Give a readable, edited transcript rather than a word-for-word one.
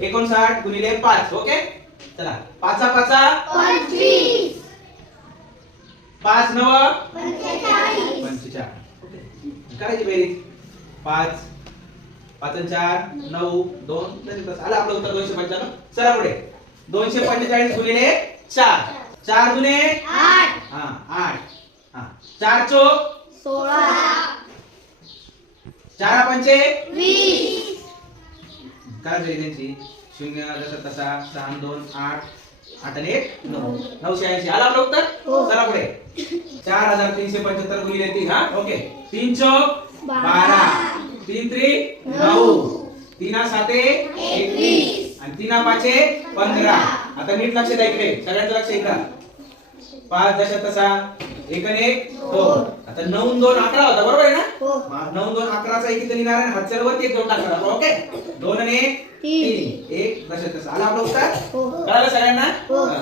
59 गुणिले 5. ओके चला 5 पाचा 25 5 9 45 45. ओके करायची बेरीज 5 5 4 9 2 आलं आपलं उत्तर 295. चला पुढे 245 गुणिले 4. 4 गुणे 8 हा 8 हा 4 चोक 16 4 पंचे 20 काय बेरीज यांची 0 जसा तसा 6 2 8 8 आणि 1 9 980. आलं आपलं उत्तर. हो. चला पुढे 4375 गुणिले 3. हा ओके 3 चोक 12 3 3 9 3 7 21 आणि 3 5 15. आता नीट लक्ष द्या इकडे सगळ्यांचं लक्ष इकडे 5 जसा तसा 1 आणि 1 2. आता 9 2 11 होता बरोबर आहे ना. हो. 9 2 11चा एक इथे लिहिणार आहे हातच्या वरती 1 देऊन टाकणार आपण. ओके 2 आणि 1 3 1 जसा तसा. आलं आपलं उत्तर. हो. कळालं सगळ्यांना. हो. हा.